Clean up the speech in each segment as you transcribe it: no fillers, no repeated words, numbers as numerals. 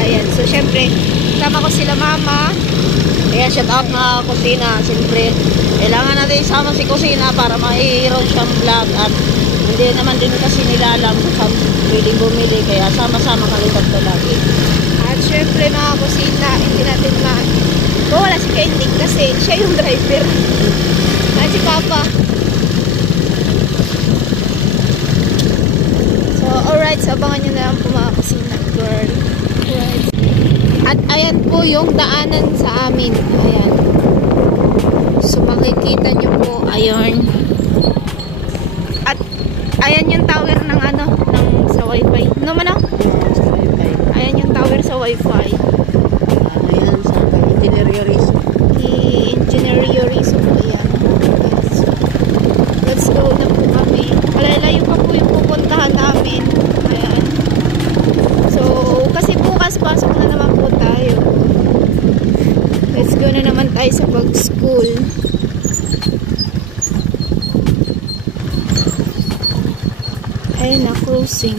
Ayan, so syempre, sama ko sila mama. Ayan, shout out na kusina. Siyempre, kailangan natin isama si kusina para mairoon siyang vlog. At hindi naman din kasi nila alam kung saan pwedeng bumili. Kaya sama-sama kami tatlo lagi. At syempre mga kusina, hindi natin wala si Kending kasi siya yung driver. At si Papa. So, alright, so abangan nyo na lang po mga kusina, girl. Alright. At ayan po yung daanan sa amin. Ayan. So, makikita nyo po, ayun. At ayan yung tower ng sa wifi. No man, no? Sa wifi. Ayan yung tower sa wifi. Ayan, sa Engineering. Engineering. So, ayan. Let's go na po kami. Malalayo pa po yung pupuntahan namin. Ayan. So, kasi bukas pasok na naman po tayo. Let's go na naman tayo sa pag-school. Ayan na, closing.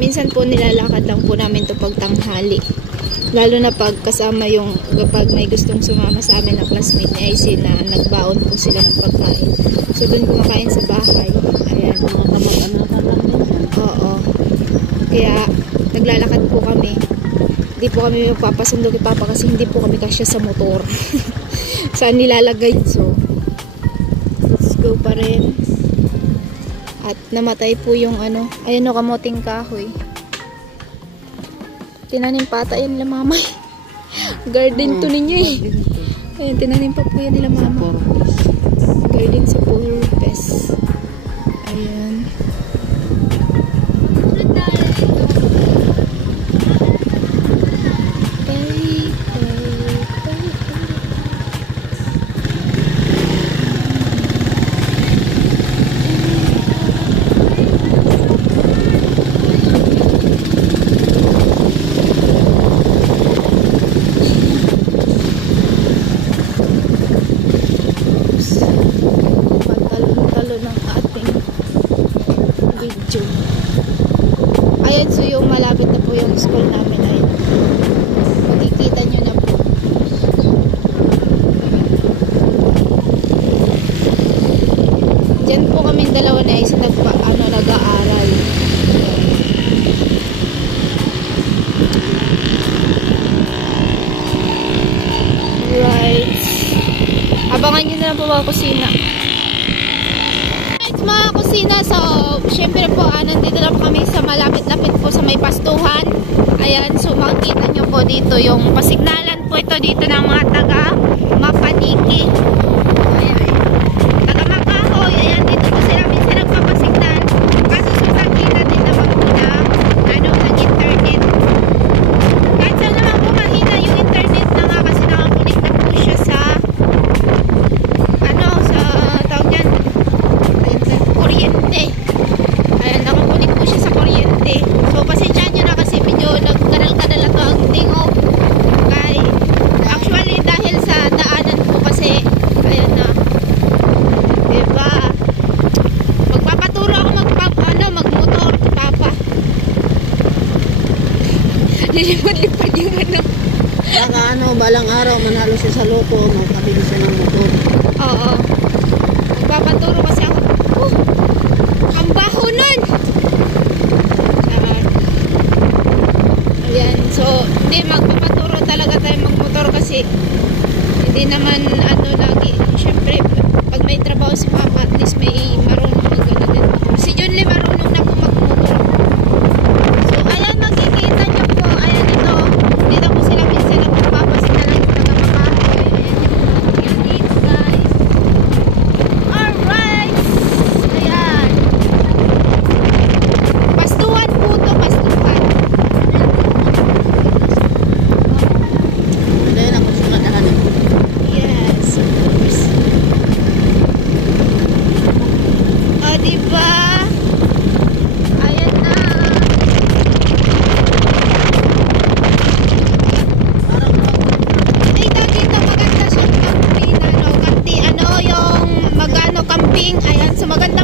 Minsan po nilalakad lang po namin to pag tanghali. Lalo na pag kasama kapag may gustong sumama sa amin na classmate ni IC na nagbaon po sila ng pagkain. So doon kumakain sa bahay. Ayan. Mga kamag-anakan lang din yan. Oo. Kaya naglalakad po kami. Hindi po kami magpapasundo kay Papa kasi hindi po kami kasya sa motor. Saan nilalagay? So, let's go pa rin. At namatay po yung ayun o, kamuting kahoy. Tinanim pata yan nila mama. Garden to ninyo eh. Ayun, tinanim pa po yan nila mama. Garden sa purpose. Ayan. Ayan, so yung malapit na po yung school namin. Ayan. Makikita nyo na po. Diyan po kaming dalawa na isa nag-aaral. Right. Abangan nyo na lang po mga kusina. Mga kusina, so syempre po nandito na po kami sa malapit-lapit po sa may pastuhan. Ayan, so makikita nyo po dito yung pasignalan po ito dito ng mga taga Mapaniki. Ayan, taga Makahoy. Ayan, dito po sila minsan nagpapasignal. Kaso susakita din naman po na ng internet. Kahit saan naman po mahina yung internet na nga kasi nakakunik na po siya sa sa tawag dyan, kuryente. Ayan, nakakunik po siya sa kuryente. So, pasensyahan nyo na kasi medyo nagkadal-kadal ito ang tingo. Actually, dahil sa daanan po kasi, ayan na. Diba? Magpapaturo ako magmotor kay Papa. Lilipad-lipad yung Baka balang araw, manalo siya sa loko, magkabili siya ng motor. Oo. Magpapaturo kasi ako. Ang baho nun! Charot. Ayan. So, hindi, magpapaturo talaga tayo magmotor kasi hindi naman lagi. Siyempre, pag may trabaho si Papa, at least may marunong mag-ano din. Si John Lee marunong na po magmotor. So, ayan, makikita nyo po. Ayan, dito po sila minsan nagpapasinala ng taga-makahoy. Ayan dito, guys. Alright! Ayan. Pastuhan po ito, pastuhan. Ayan ako sa kadahanan. Yes, of course. O, diba? Ayan na. Dito, maganda siyang camping. Yung camping. Ayan, so maganda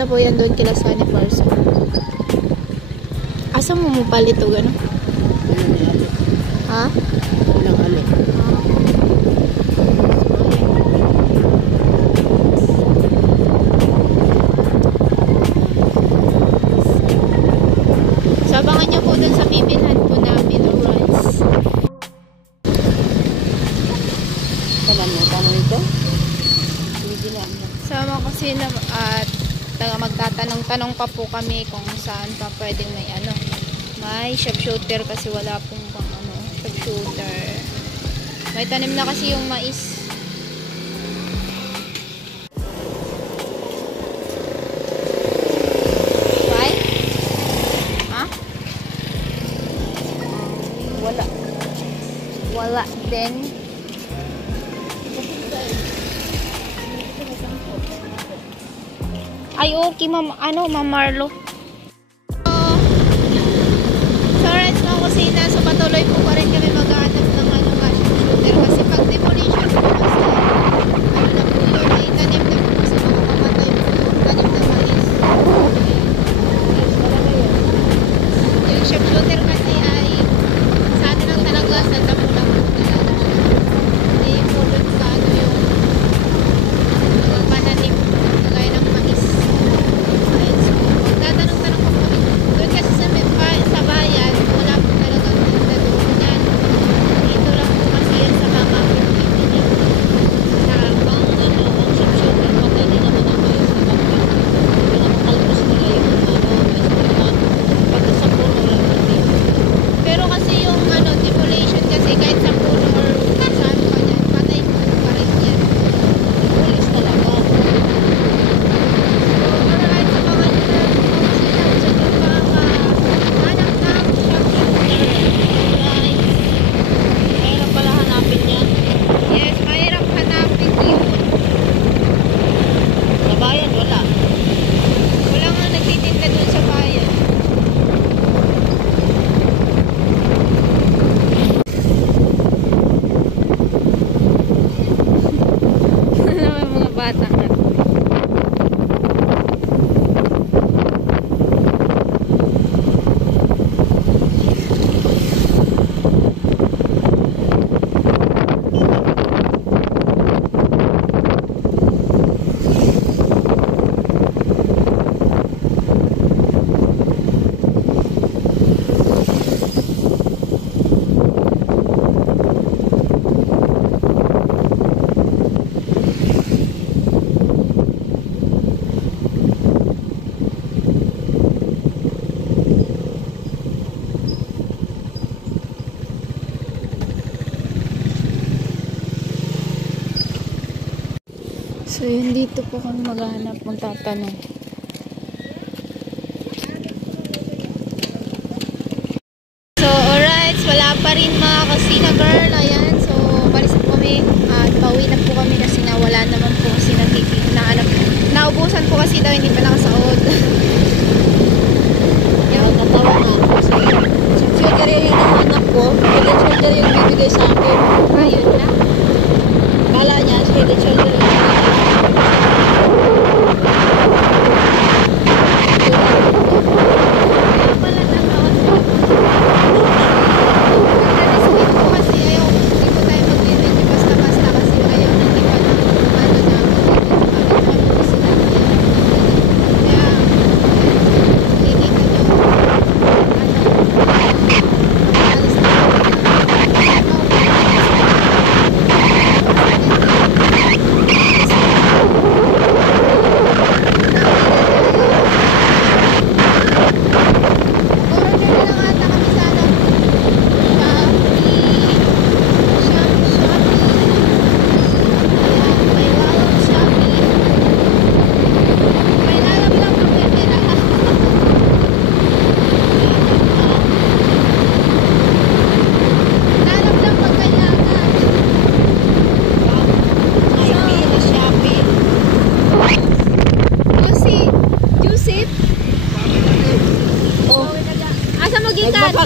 Banda po yan doon kila Sunny Parson. Asa mo mo palit o gano'n? Ha? Ilang ali. So, abangan nyo po dun sa bibilhan po namin o rice. Kalamutan mo ito? Hindi lang. So, mga kusina at magtatanong-tanong pa po kami kung saan pa pwedeng may ano. May sharpshooter kasi wala pong pang ano, sharpshooter. May tanim na kasi yung mais. Why? Ha? Wala. Wala din. Ay, okay, Ma'am Marlo. So, right, mga kusina, so patuloy po pa rin kami maghahanap ng shooter. Kasi pag demolition po kasi, na po yun, ay tanim na po kasi makamatay po yung tanim na mais. Yung shooter kasi ay sa atin ang talaga sa damo lang talaga. Hindi po doon sa ano yung pananim kagaya ng mais. Ayun, so magtatanong-tanong po kami. Doon kasi sa bayan, wala po talaga tinda doon yan. Dito lang po kasi yan sa mga kapitbahay. Ang sharpshooter, patay din naman ang mais sa bangka. Pinakakalpos nila yung pag sa puno lang natin. Pero kasi yung demolition kasi kahit sa puno or saan pa yan, patay po pa rin yan. Pulis talaga. So, alright, sa mga so kung hanap ng shopkeeper, guys. Mahirap pala hanapin yan. Yes, mahirap hanapin yun. Sa bayan, wala. Wala nga nagtitinda doon sa bayan. Mga bata nga. So, yun dito po kami maghahanap, magtatanong. So, alright. Wala pa rin mga kusina girl. Ayan. So, balis po kami. At pauwi na po kami kasi nawala naman po kasi naubusan po kasi daw hindi pa nakasaod. Pero natawa na ako kasi sharpshooter yung hinahanap ko. Sharpshooter yung bibigay sa akin. Ayun na. Kala niya, sharpshooter yung bibigay. Kaya pala nakaon. Nag-rescue po kasi ayaw. Hindi po tayo mag-video basta-basta kasi ayaw na hindi pa na po sila. Kaya, kikita nyo. Alis na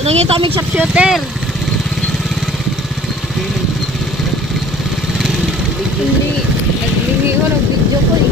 Nangita may sharpshooter. Hindi. Naglingi ko ng video ko eh.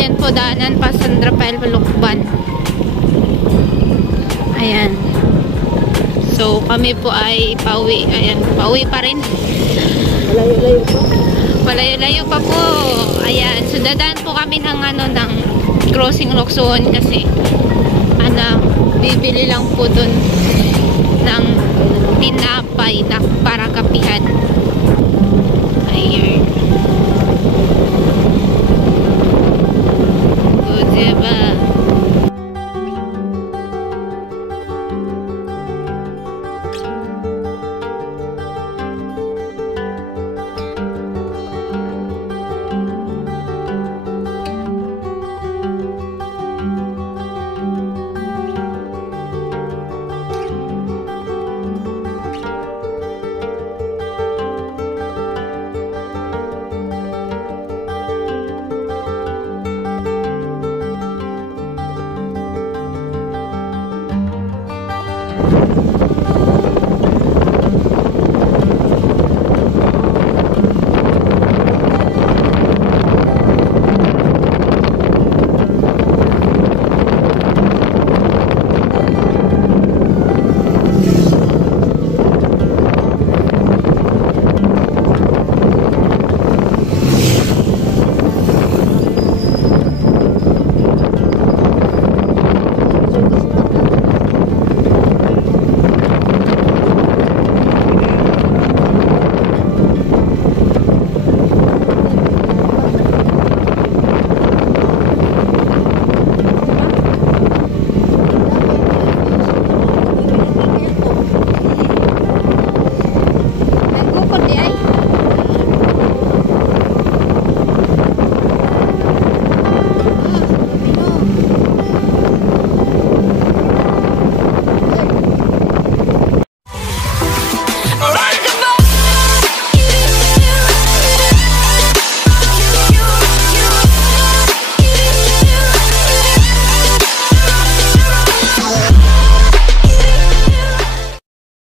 Ayan po, daanan pa San Rafael, Lukban. Ayan. So, kami po ay pauwi. Ayan, pauwi pa rin. Malayo-layo po. Malayo-layo pa po. Ayan, so dadaan po kami ng ng crossing Locson kasi bibili lang po dun ng tinapay na para kapihan. Ayan. O, diba?